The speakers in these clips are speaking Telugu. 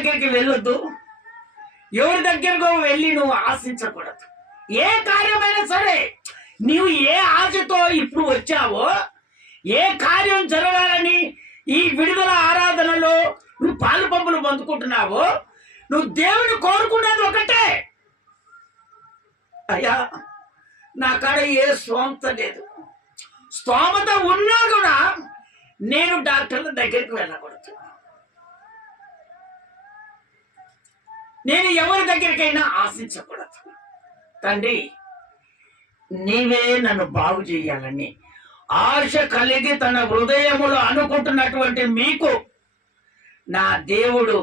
దగ్గరికి వెళ్ళొద్దు, ఎవరి దగ్గరకు వెళ్ళి నువ్వు ఆశించకూడదు. ఏ కార్యమైనా సరే నీవు ఏ ఆశతో ఇప్పుడు వచ్చావో, ఏ కార్యం జరగాలని ఈ విడుదల ఆరాధనలో నువ్వు పాలు పంపులు పొందుకుంటున్నావో, నువ్వు దేవుని కోరుకున్నది ఒకటే, అయ్యా నా కాడ ఏ స్తోమత లేదు, స్తోమత ఉన్నా కూడా నేను డాక్టర్ల దగ్గరికి వెళ్ళకూడదు, నేను ఎవరి దగ్గరికైనా ఆశించకూడదు. తండ్రి నీవే నన్ను బాగు చేయాలని ఆశ కలిగి తన హృదయములో అనుకుంటున్నటువంటి మీకు నా దేవుడు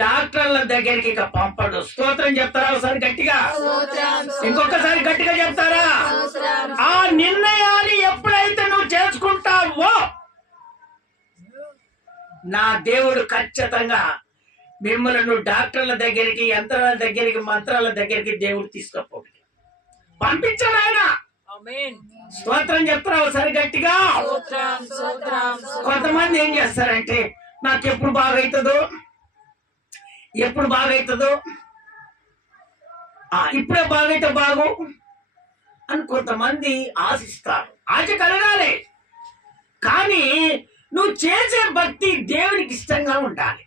డాక్టర్ల దగ్గరికి ఇక పంపడు. స్తోత్రం చెప్తారా ఒకసారి గట్టిగా? ఇంకొకసారి గట్టిగా చెప్తారా? ఆ నిర్ణయాన్ని ఎప్పుడైతే నువ్వు చేసుకుంటావో నా దేవుడు ఖచ్చితంగా మిమ్మల్ని నువ్వు డాక్టర్ల దగ్గరికి, యంత్రాల దగ్గరికి, మంత్రాల దగ్గరికి దేవుడు తీసుకుపోడు, పంపించాడు ఆయన. స్తోత్రం చెప్తారా ఒకసారి గట్టిగా? కొంతమంది ఏం చేస్తారంటే నాకు ఎప్పుడు బాగైతుందో, ఎప్పుడు బాగైతుందో, ఇప్పుడే బాగైతే బాగు అని కొంతమంది ఆశిస్తారు. ఆశ కలగాలి, కానీ నువ్వు చేసే భక్తి దేవునికి ఇష్టంగా ఉండాలి.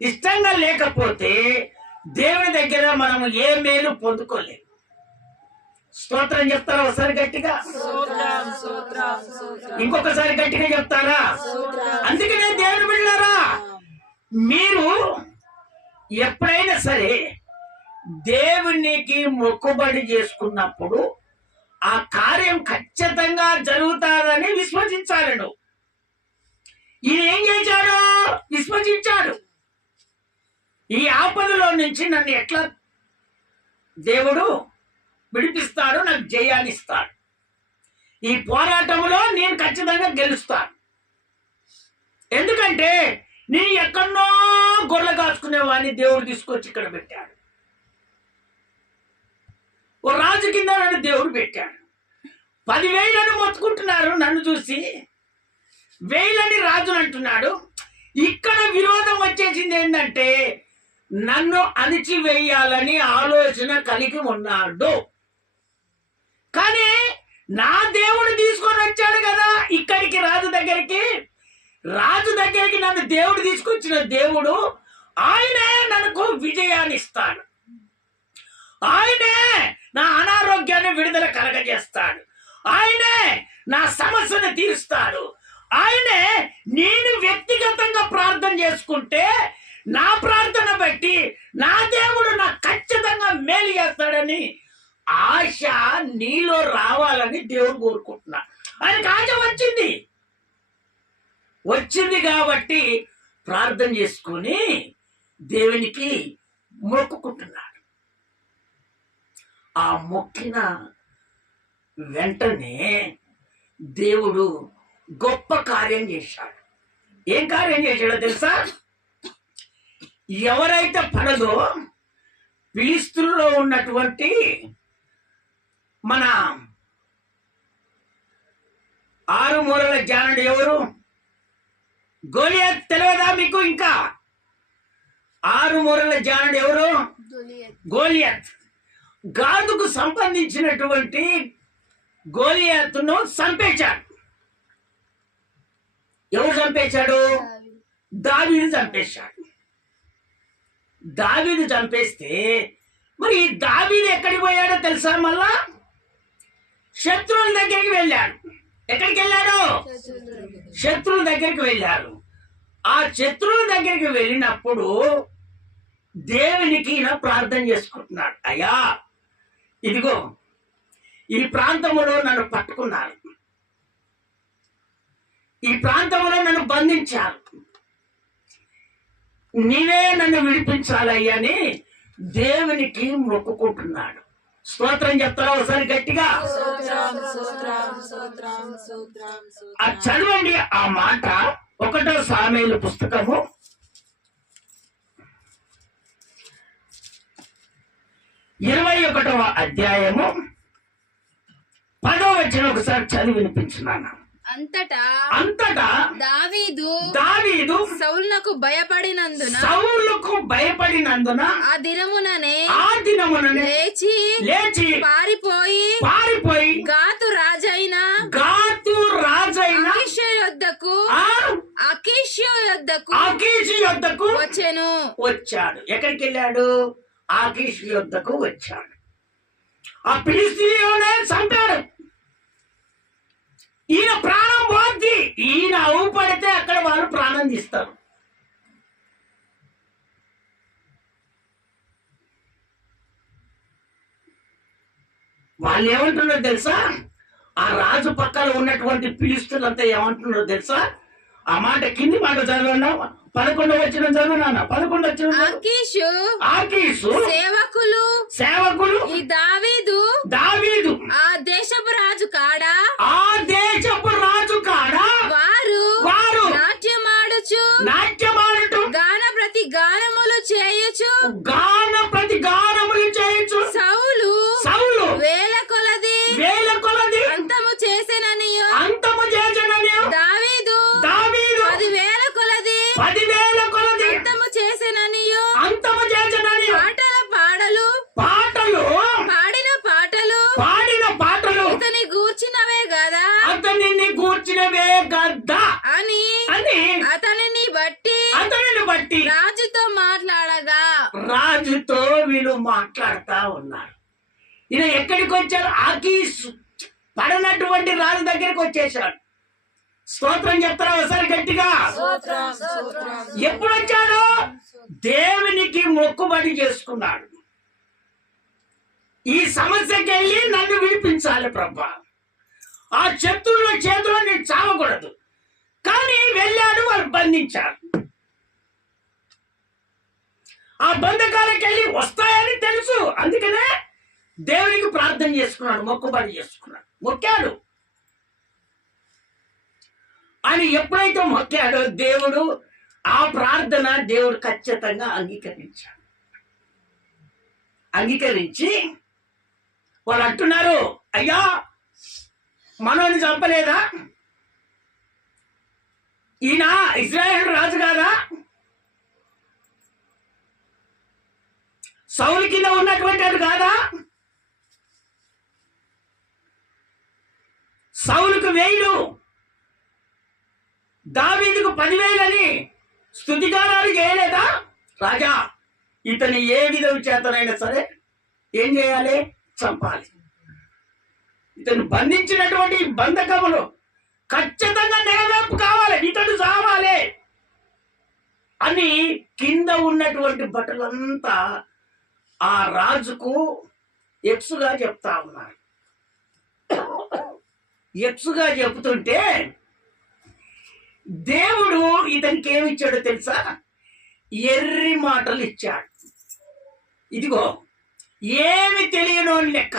ఇష్టంగా లేకపోతే దేవుని దగ్గర మనము ఏ మేలు పొందుకోలేము. స్తోత్రం చెప్తారా ఒకసారి గట్టిగా? ఇంకొకసారి గట్టిగా చెప్తారా? అందుకనే దేవుని బిడ్డలారా, మీరు ఎప్పుడైనా సరే దేవునికి మొక్కుబడి చేసుకున్నప్పుడు ఆ కార్యం ఖచ్చితంగా జరుగుతాదని విశ్వసించాలి. నువ్వు ఈయన ఏం చేశాడు? విశ్వసించాడు. ఈ ఆపదలో నుంచి నన్ను ఎట్లా దేవుడు విడిపిస్తాడు, నాకు జయాన్ని ఇస్తాడు, ఈ పోరాటంలో నేను ఖచ్చితంగా గెలుస్తాను. ఎందుకంటే నేను ఎక్కడో గొర్రెలు కాచుకునేవాడిని దేవుడు తీసుకొచ్చి ఇక్కడ పెట్టాడు. ఓ రాజు కింద నన్ను దేవుడు పెట్టాడు. 10,000 మొత్తుకుంటున్నారు నన్ను చూసి, 1000 రాజులు అంటున్నాడు. ఇక్కడ విరోధం వచ్చేసింది ఏంటంటే నన్ను అణిచివేయాలని ఆలోచన కలిగి ఉన్నాడు. కానీ నా దేవుడు తీసుకొని వచ్చాడు కదా ఇక్కడికి, రాజు దగ్గరికి. రాజు దగ్గరికి నన్ను దేవుడు తీసుకొచ్చిన దేవుడు ఆయనే నాకు విజయాన్ని ఇస్తాడు, ఆయనే నా అనారోగ్యాన్ని విడుదల కలగజేస్తాడు, ఆయనే నా సమస్యను తీరుస్తాడు, ఆయనే నేను వ్యక్తిగతంగా ప్రార్థన చేసుకుంటే నా ప్రార్థన బట్టి నా దేవుడు నాకు ఖచ్చితంగా మేలు చేస్తాడని ఆశ నీలో రావాలని దేవుడు కోరుకుంటున్నా. ఆయనకు ఆశ వచ్చింది కాబట్టి ప్రార్థన చేసుకుని దేవునికి మొక్కుకుంటున్నాడు. ఆ మొక్కిన వెంటనే దేవుడు గొప్ప కార్యం చేశాడు. ఏం కార్యం చేశాడో తెలుసా? ఎవరైతే పడదో ఫిలిష్తీయుల్లో ఉన్నటువంటి మన 6 మూరల జానుడు ఎవరు? గోలియత్. తెలియదా మీకు? ఇంకా 6 మూరల జానుడు ఎవరు? గోలియత్. గాదుకు సంబంధించినటువంటి గోలియత్తును చంపేశాడు. ఎవరు చంపేశాడు? దావీదు చంపేశాడు. దావీదు చంపేస్తే మరి దావీదు ఎక్కడికి పోయాడో తెలుసా? మళ్ళా శత్రువుల దగ్గరికి వెళ్ళాడు. ఎక్కడికి వెళ్ళాడు? శత్రువుల దగ్గరికి వెళ్ళాడు. ఆ శత్రువుల దగ్గరికి వెళ్ళినప్పుడు దేవునికి ఈయన ప్రార్థన చేసుకుంటున్నాడు. అయ్యా ఇదిగో ఈ ప్రాంతంలో నన్ను పట్టుకున్నారు, ఈ ప్రాంతంలో నన్ను బంధించారు, నీవే నన్ను విడిపించాలయ్యని దేవునికి మొక్కుకుంటున్నాడు. స్తోత్రం చెప్తారా ఒకసారి గట్టిగా? చదవండి ఆ మాట. 1 సామెయేలు పుస్తకము 21వ అధ్యాయము 10వ వచనం ఒకసారి చదివి వినిపించున్నాను. అంతటా దావీదు సౌలునకు భయపడినందున ఆ దినముననే లేచి పారిపోయి గాతు రాజైన అకీషు యొద్దకు వచ్చాడు. ఎక్కడికి వెళ్ళాడు? ఆకీషు యొద్దకు వచ్చాడు. ఆ ఫిలిష్తీయులనే చంపాడు. ఈయన ప్రాణం పోద్ది. ఈయన అవుపడితే అక్కడ వాళ్ళు ప్రాణం తీస్తారు. వాళ్ళు ఏమంటున్నారో తెలుసా? ఆ రాజు పక్కన ఉన్నటువంటి ఫిలిష్తీయులంతా ఏమంటున్నారో తెలుసా? ఆ మాట కింది మాట చదవన్నా, 11వ వచనం చదవనా? 11 వచనం. ఆకీషు సేవకులు ఈ దావీదు ఆ దేశపు రాజు కాడా వారు నాట్యమాడుచు గాన ప్రతి గానములు చేయుచు సౌలు వేల కొలది అంతము చేసెననియు దావీదు 10,000 కొలది అంతము చేసెననియు పాడిన పాటలు ఇతని గూర్చినవే గదా అని అతనిని బట్టి రాజుతో వీళ్ళు మాట్లాడుతా ఉన్నారు. ఈయన ఎక్కడికి వచ్చారు? ఆకీషు పడినటువంటి రాజు దగ్గరికి వచ్చేసాడు. స్తోత్రం చెప్తారా ఒకసారి గట్టిగా? ఎప్పుడు వచ్చాడు? దేవునికి మొక్కుబడి చేసుకున్నాడు. ఈ సమస్యకి వెళ్ళి నన్ను విడిపించాలి ప్రభా, ఆ శత్రువుల చేతిలో నేను చావకూడదు. కానీ వెళ్ళాడు, వాళ్ళు బంధించారు. ఆ బంధకాలకి వెళ్ళి వస్తాయని తెలుసు, అందుకనే దేవునికి ప్రార్థన చేసుకున్నాడు, మొక్కుబడి చేసుకున్నాడు, మొక్కాడు. అని ఎప్పుడైతే మొక్కాడో దేవుడు ఆ ప్రార్థన దేవుడు ఖచ్చితంగా అంగీకరించి వాళ్ళు అంటున్నారు, అయ్యా మనోని చంపలేదా? ఈయన ఇశ్రాయేలు రాజు కాదా? సౌలు కింద ఉన్నటువంటి వాడు కాదా? సౌలుకు 1000, దావీదుకు 10,000 అని స్తుతిగానాలు చేయలేదా? రాజా, ఇతని ఏ విధం చేతనైనా సరే ఏం చేయాలి? చంపాలి. ఇతను బంధించినటువంటి బంధకములు ఖచ్చితంగా నెరవేర్పు కావాలి, ఇతడు చావాలి అని కింద ఉన్నటువంటి భటులంతా ఆ రాజుకు ఎక్సుగా చెప్తా ఉన్నారు. ఎక్సుగా చెబుతుంటే దేవుడు ఇతనికి ఏమిచ్చాడో తెలుసా? ఎర్రి మాటలు ఇచ్చాడు. ఇదిగో ఏమి తెలియనోని లెక్క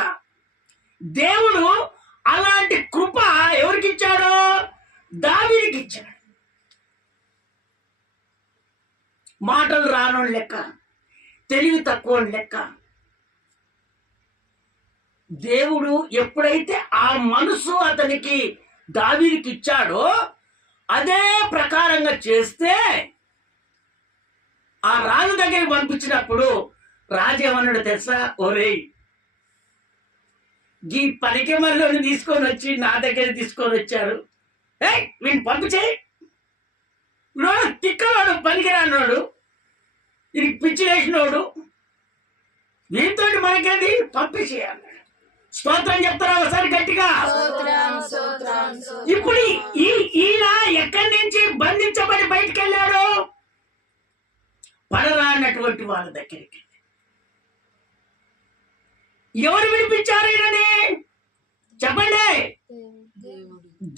దేవుడు అలాంటి కృప ఎవరికి ఇచ్చాడో? దావీదుకి ఇచ్చాడు. మాటలు రానోని లెక్క, తెలివి తక్కువ లెక్క. దేవుడు ఎప్పుడైతే ఆ మనసు అతనికి దావీదుకి ఇచ్చాడో అదే ప్రకారంగా చేస్తే ఆ రాజు దగ్గరికి పంపించినప్పుడు రాజు ఏమన్నాడు తెలుసా? ఓరేయ్, ఈ పనికిమల్లోని తీసుకొని వచ్చి నా దగ్గర తీసుకొని వచ్చారు, వీడిని పంపించేయి. తిక్కలోడు, పనికిరానోడు, ఇది పిచ్చి వేసినోడు, వీటితో మనకేది, పంపించేయాలి. స్తోత్రం చెప్తారా ఒకసారి గట్టిగా? ఇప్పుడు ఈయన ఎక్కడి నుంచి బంధించబడి బయటికి వెళ్ళాడు? పడరానటువంటి వాళ్ళ దగ్గరికి. ఎవరు విడిపించారు ఈయనని? చెప్పండి.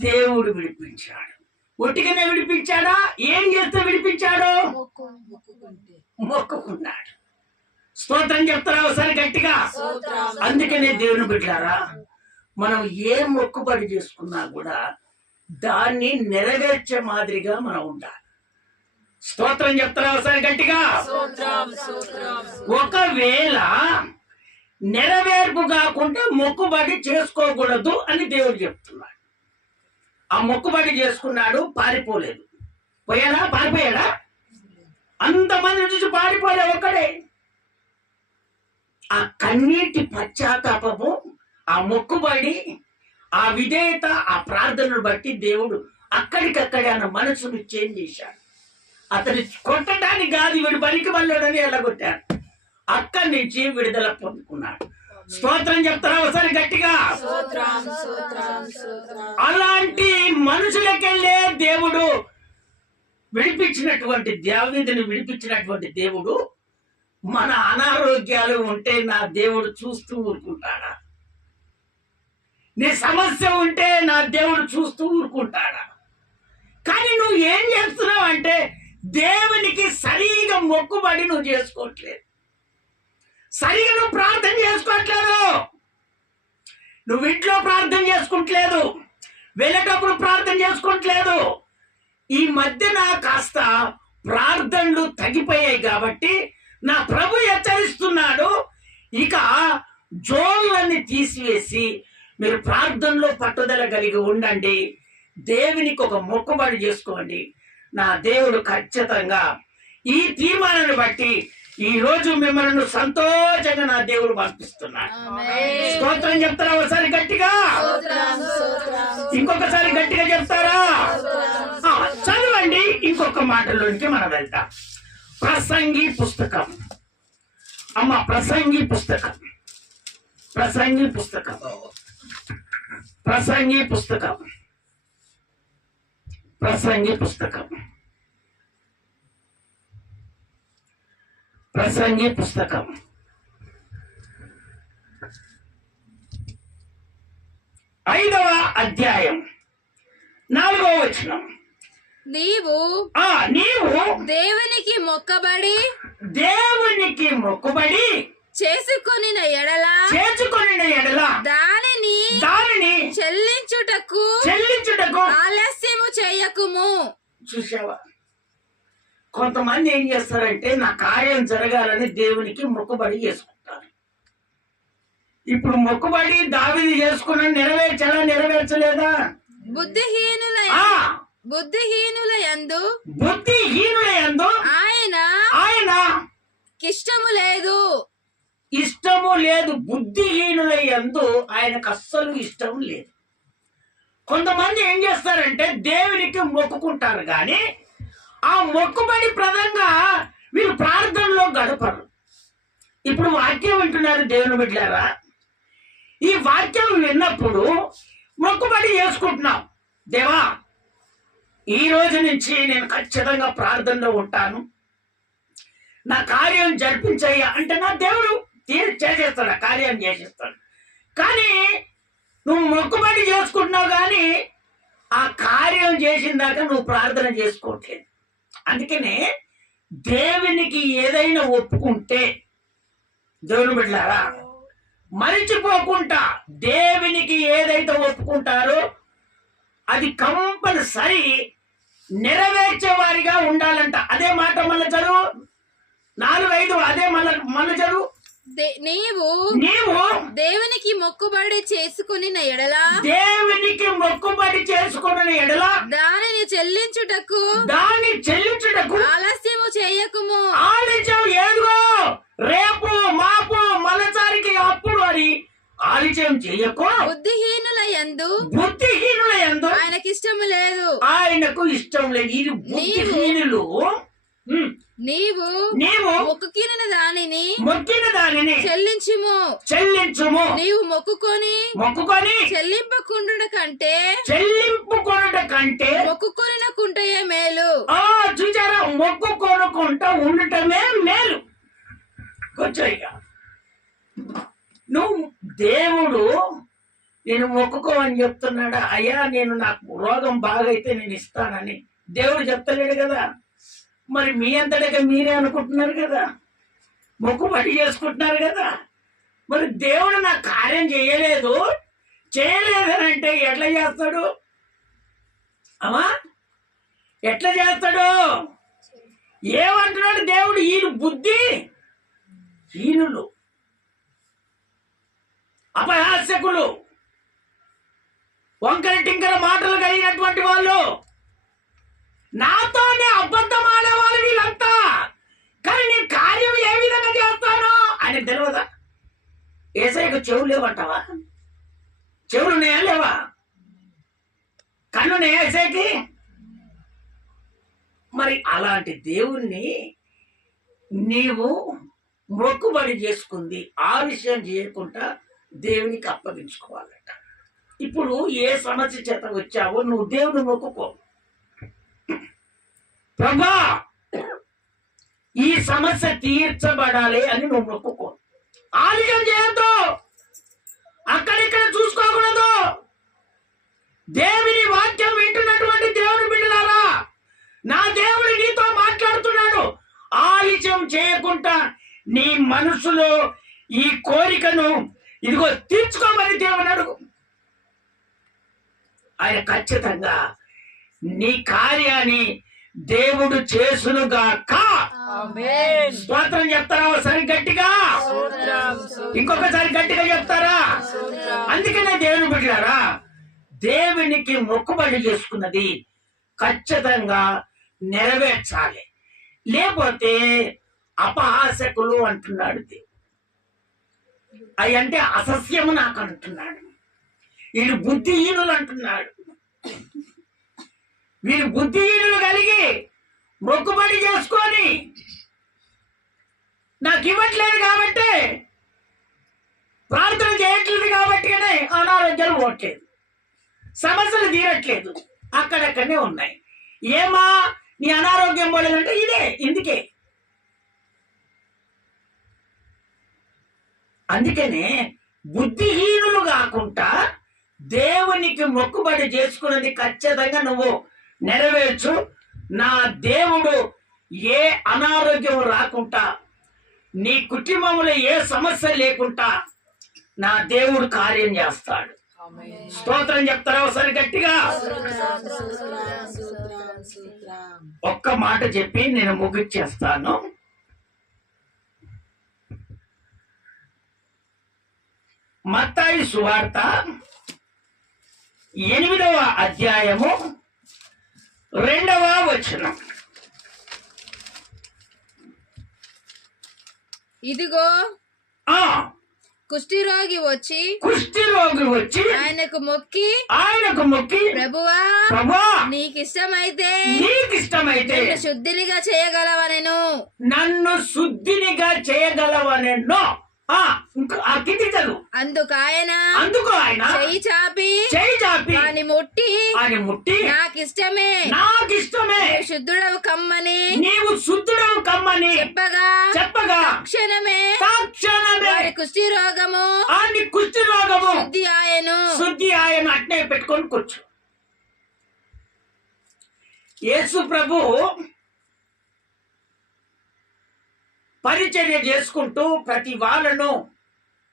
దేవుడు విడిపించాడు. ఒట్టిగానే విడిపించాడా? ఏం చేస్తే విడిపించాడు? మొక్కుకున్నాడు. స్తోత్రం చెప్తారా ఒకసారి గట్టిగా? అందుకనే దేవుని బిడ్డలారా, మనం ఏ మొక్కుబడి చేసుకున్నా కూడా దాన్ని నెరవేర్చే మాదిరిగా మనం ఉండాలి. స్తోత్రం చెప్తారా ఒకసారి గట్టిగా? ఒకవేళ నెరవేర్పు కాకుండా మొక్కుబడి చేసుకోకూడదు అని దేవుడు చెప్తున్నాడు. ఆ మొక్కుబడి చేసుకున్నాడు, పారిపోలేదు. పోయాడా? పారిపోయాడా? అంతమంది చూసి పారిపోలే, ఒక్కడే. ఆ కన్నీటి పశ్చాత్తాపము, ఆ మొక్కుబడి, ఆ విధేయత, ఆ ప్రార్థనను బట్టి దేవుడు అక్కడికక్కడే ఆయన మనసును చేంజ్ చేశాడు. అతని కొట్టడానికి కాదు, వీడు పనికి వెళ్ళాడని ఎల్లగొట్టాడు. అక్కడి నుంచి విడుదల పొందుకున్నాడు. స్తోత్రం చెప్తారా ఒకసారి గట్టిగా? అలాంటి మనుషులకెళ్ళే దేవుడు విడిపించినటువంటి దావీదుని విడిపించినటువంటి దేవుడు మన అనారోగ్యాలు ఉంటే నా దేవుడు చూస్తూ ఊరుకుంటాడా? నీ సమస్య ఉంటే నా దేవుడు చూస్తూ ఊరుకుంటాడా? కానీ నువ్వు ఏం చేస్తున్నావు అంటే దేవునికి సరిగా మొక్కుబడి నువ్వు చేసుకోవట్లేదు, సరిగా నువ్వు ప్రార్థన చేసుకోవట్లేదు, నువ్వు ఇంట్లో ప్రార్థన చేసుకుంటలేదు, వెళ్ళేటప్పుడు ప్రార్థన చేసుకోవట్లేదు. ఈ మధ్యన కాస్త ప్రార్థనలు తగ్గిపోయాయి కాబట్టి నా ప్రభు హెచ్చరిస్తున్నాడు, ఇక జోన్లన్నీ తీసివేసి మీరు ప్రార్థనలో పట్టుదల కలిగి ఉండండి, దేవునికి ఒక మొక్కుబడి చేసుకోండి. నా దేవుడు ఖచ్చితంగా ఈ తీర్మానాన్ని బట్టి ఈ రోజు మిమ్మల్ని సంతోషంగా నా దేవుడు పంపిస్తున్నాడు. స్తోత్రం చెప్తారా ఒకసారి గట్టిగా? ఇంకొకసారి గట్టిగా చెప్తారా? చదవండి. ఇంకొక మాటలోనికి మనం వెళ్తాం. ప్రసంగి పుస్తకం, అమ్మ ప్రసంగి పుస్తకం, ప్రసంగి పుస్తకం, ప్రసంగి పుస్తకం, ప్రసంగి పుస్తకం, ప్రసంగి పుస్తకం 5వ అధ్యాయం 4వ వచనం. నీవు దేవునికి మొక్కబడి చేసుకొనిన ఎడల దానిని చెల్లించుటకు ఆలస్యము చేయకుము. చూసావా? కొంతమంది ఏం చేస్తారంటే నా కార్యం జరగాలని దేవునికి మొక్కుబడి చేసుకుంటారు. ఇప్పుడు మొక్కుబడి దావీదు చేసుకున్న నెరవేర్చలేదా? బుద్ధిహీనుల యందు ఆయన ఇష్టము లేదు. బుద్ధిహీనుల యందు ఆయనకు అస్సలు ఇష్టం లేదు. కొంతమంది ఏం చేస్తారంటే దేవునికి మొక్కుకుంటారు కానీ ఆ మొక్కుబడి ప్రదంగా వీళ్ళు ప్రార్థనలో గడపరు. ఇప్పుడు వాక్యం వింటున్నారు దేవుని బిడ్డలారా, ఈ వాక్యం విన్నప్పుడు మొక్కుబడి చేసుకుంటున్నాం, దేవా ఈ రోజు నుంచి నేను ఖచ్చితంగా ప్రార్థనలో ఉంటాను, నా కార్యం జరిపించయ్యా అంటే నా దేవుడు చేసేస్తాడు, ఆ కార్యం చేసేస్తాడు. కానీ నువ్వు మొక్కుబడి చేసుకుంటున్నావు కానీ ఆ కార్యం చేసిన దాకా నువ్వు ప్రార్థన చేసుకోవట్లేదు. అందుకనే దేవునికి ఏదైనా ఒప్పుకుంటే దేవుని బిడ్డలారా మరిచిపోకుండా దేవునికి ఏదైతే ఒప్పుకుంటారో అది కంపల్సరీ నెరవేర్చే వారిగా ఉండాలంట. అదే మాట మళ్ళీ చదువు 4:5. అదే మళ్ళీ చదువు. నీవు దేవునికి మొక్కుబడి చేసుకుని ఎడల దానిని చెల్లించుటకు ఆలస్యము చేయకుము. ఆలస్యం ఏదుగో రేపు మాపు మలచారికి అప్పుడు అని ఆలస్యం చేయకు. బుద్ధిహీనుల యందు ఆయనకు ఇష్టం లేదు. ఈ బుద్ధిహీనులు నీవు మొక్కిన దానిని చెల్లించుము. నీవు మొక్కుకొని చెల్లింపకుండుట కంటే మొక్కుకొనకుంటే మేలు. చూచారా? మొక్కుకొనకుండా ఉండటమే మేలు. కొంచెం నువ్వు దేవుడు నేను మొక్కుకోమని చెప్తున్నాడా? అయ్యా నేను నాకు రోగం బాగైతే నేను ఇస్తానని దేవుడు చెప్తలేడు కదా. మరి మీ అంతటా మీరే అనుకుంటున్నారు కదా, మొక్కుబడి చేసుకుంటున్నారు కదా. మరి దేవుడు నా కార్యం చేయలేదని అంటే ఎట్లా చేస్తాడు? అమ్మా ఎట్లా చేస్తాడు? ఏమంటున్నాడు దేవుడు? ఈయన బుద్ధి హీనులు, అపహాస్యకులు, వంకర టింకర మాటలు కలిగినటువంటి వాళ్ళు, నాతోనే అబద్ధం ఆడేవాళ్ళు వీళ్ళంతా. కానీ నేను కార్యం ఏ విధంగా చేస్తానో ఆయనకు తెలియదా? ఏసైకు చెవులు లేవంటావా? చెవులు ఉన్నాయా లేవా? కన్నున్నాయా ఏసైకి? మరి అలాంటి దేవుణ్ణి నీవు మొక్కుబడి చేసుకుంది ఆ విషయం చేయకుండా దేవునికి అప్పగించుకోవాలట. ఇప్పుడు ఏ సమస్య చేత వచ్చావో నువ్వు దేవుని మొక్కుకో. ప్రభా, ఈ సమస్య తీర్చబడాలి అని నువ్వు మొక్కుకో. ఆలస్యం చేయొద్దు, అక్కడిక్కడ చూసుకోకూడదు. దేవుని వాక్యం వింటున్నటువంటి దేవుని బిడ్డలారా, నా దేవుడు నీతో మాట్లాడుతున్నాడు. ఆలస్యం చేయకుండా నీ మనసులో ఈ కోరికను ఇదిగో తీర్చుకోమని దేవుని అడుగు. ఆయన ఖచ్చితంగా నీ కార్యాన్ని దేవుడు చేసునుగాక. స్తోత్రం చెప్తారా ఒకసారి గట్టిగా? ఇంకొకసారి గట్టిగా చెప్తారా? అందుకనే దేవుని బిడ్డలారా, దేవునికి మొక్కుబడి చేసుకున్నది ఖచ్చితంగా నెరవేర్చాలి. లేకపోతే అపహాసకులు అంటున్నాడు దేవుడు. అవి అంటే అసస్యము నాకు అంటున్నాడు. వీళ్ళు బుద్ధిహీనులు అంటున్నాడు. వీళ్ళు బుద్ధిహీనులు కలిగి మొక్కుబడి చేసుకొని నాకు ఇవ్వట్లేదు కాబట్టి, ప్రార్థన చేయట్లేదు కాబట్టి అనారోగ్యాలు పోవట్లేదు, సమస్యలు తీరట్లేదు, అక్కడక్కడనే ఉన్నాయి. ఏమా నీ అనారోగ్యం పోలేదంటే ఇదే, ఇందుకే. అందుకనే బుద్ధిహీనులు కాకుండా దేవునికి మొక్కుబడి చేసుకున్నది ఖచ్చితంగా నువ్వు నెరవేర్చు. నా దేవుడు ఏ అనారోగ్యం రాకుండా, నీ కుటుంబంలో ఏ సమస్య లేకుండా నా దేవుడు కార్యం చేస్తాడు. స్తోత్రం చెప్తారా ఒకసారి గట్టిగా? ఒక్క మాట చెప్పి నేను ముగిచ్చేస్తాను. మత్తయి సువార్త 8వ అధ్యాయము 2వ వచనం. ఇదిగో కుష్ఠరోగి వచ్చి ఆయనకు మొక్కి ప్రభువా నీకిష్టమైతే శుద్ధినిగా చేయగలవనెను. నన్ను శుద్ధినిగా చేయగలవనెను. కింది చదువు. అందుకు ఆయన చెయ్యి చాపి వాని ముట్టి నాకిష్టమే శుద్ధుడవు కమ్మని చెప్పగా క్షణమే వారి కుష్టి రోగము శుద్ధి ఆయను. అట్నే పెట్టుకొని కూర్చో. యేసు ప్రభు పరిచర్య చేసుకుంటూ ప్రతి వాళ్ళను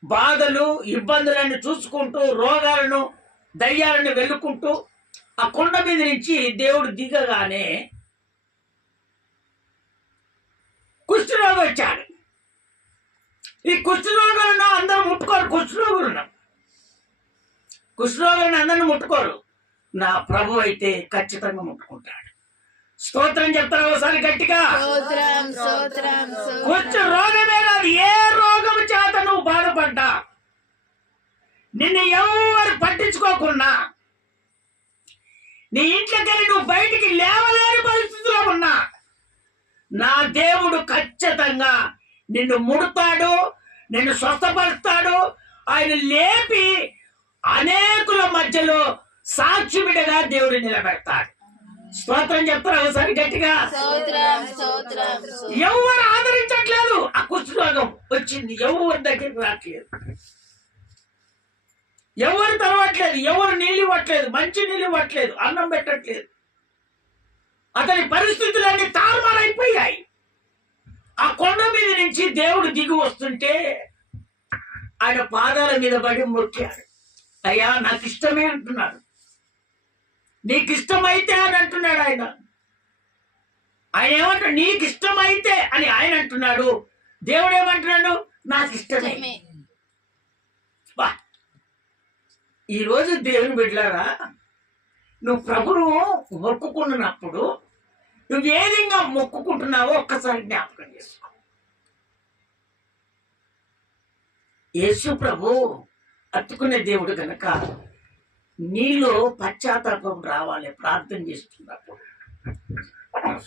బాధలు ఇబ్బందులను చూసుకుంటూ రోగాలను దయ్యాలను వెళ్లుకుంటూ ఆ కొండ మీద నుంచి దేవుడు దిగగానే కుష్ఠరోగి వచ్చాడు. ఈ కుష్ఠరోగులను అందరూ ముట్టుకోరు. కుష్ఠరోగులను అందరిని ముట్టుకోరు. నా ప్రభు అయితే ఖచ్చితంగా ముట్టుకుంటాడు. స్తోత్రం చెప్తారా ఒకసారి గట్టిగా? కుష్ఠ రోగమే కాదు, ఏ రోగం చేత నువ్వు బాధపడ్డా, నిన్ను ఎవరు పట్టించుకోకుండా, నీ ఇంట్లోకెళ్ళి నువ్వు బయటికి లేవలేని పరిస్థితిలో ఉన్నా, నా దేవుడు ఖచ్చితంగా నిన్ను ముడతాడు, నిన్ను స్వస్థపరుస్తాడు. ఆయన లేపి అనేకుల మధ్యలో సాక్షి బిడ్డగా దేవుడు నిలబెడతాడు. స్తోత్రం చెప్తారా ఒకసారి గట్టిగా? ఎవరు ఆదరించట్లేదు. ఆ కుష్ఠరోగం వచ్చింది, ఎవరి దగ్గరికి రావట్లేదు, ఎవరు తరవట్లేదు, ఎవరు నీళ్ళు ఇవ్వట్లేదు, మంచి నీళ్ళు ఇవ్వట్లేదు, అన్నం పెట్టట్లేదు. అతని పరిస్థితులన్నీ తారుమారైపోయాయి. ఆ కొండ మీద నుంచి దేవుడు దిగి వస్తుంటే ఆయన పాదాల మీద పడి మొక్కాడు. అయ్యా నాకు ఇష్టమే అంటున్నాడు. నీకు ఇష్టమైతే అని అంటున్నాడు ఆయన. ఆయన ఏమంటాడు? నీకు ఇష్టమైతే అని ఆయన అంటున్నాడు. దేవుడు ఏమంటున్నాడు? నాకు ఇష్టమే. ఈరోజు దేవుని బిడ్డలారా, నువ్వు ప్రభును మొక్కుకున్నప్పుడు నువ్వు ఏ విధంగా మొక్కుకుంటున్నావో ఒక్కసారి జ్ఞాపకం చేసుకో. యేసు ప్రభు అత్తుకునే దేవుడు గనక నీలో పశ్చాత్తాపం రావాలి ప్రార్థన చేస్తున్నప్పుడు.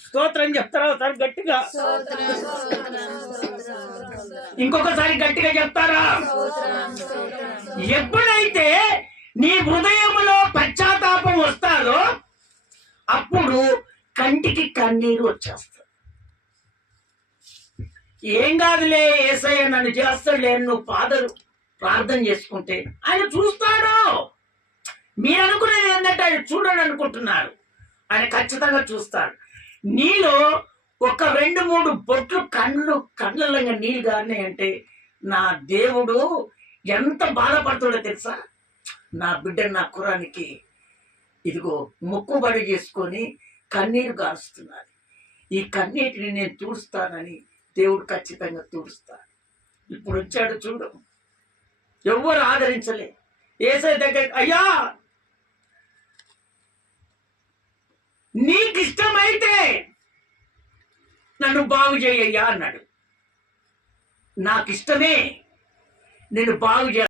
స్తోత్రం చెప్తారా ఒకసారి గట్టిగా? ఇంకొకసారి గట్టిగా చెప్తారా? ఎప్పుడైతే నీ హృదయంలో పశ్చాత్తాపం వస్తాదో అప్పుడు కంటికి కన్నీరు వచ్చేస్తుంది. ఏం కాదులే, యేసయ్య నన్ను చేస్తాడులే, నువ్వు ప్రార్థన చేసుకుంటే ఆయన చూస్తాడు. మీరు అనుకునేది ఏంటంటే ఆయన చూడని అనుకుంటున్నారు, ఆయన ఖచ్చితంగా చూస్తాడు. నీలో ఒక 2-3 బొట్లు కళ్ళల్లో నీళ్ళు గారినాయి అంటే నా దేవుడు ఎంత బాధపడుతుండో తెలుసా? నా బిడ్డ నా కురానికి ఇదిగో మొక్కుబడి చేసుకొని కన్నీరు గారుస్తున్నది, ఈ కన్నీటిని నేను తుడుస్తానని దేవుడు ఖచ్చితంగా తుడుస్తాడు. ఇప్పుడు వచ్చాడు చూడు, ఎవ్వరు ఆదరించలే. యేసయ్య దగ్గర, అయ్యా నీకిష్టమైతే నన్ను బాగు చేయ్యా అన్నాడు. నాకిష్టమే, నేను బాగు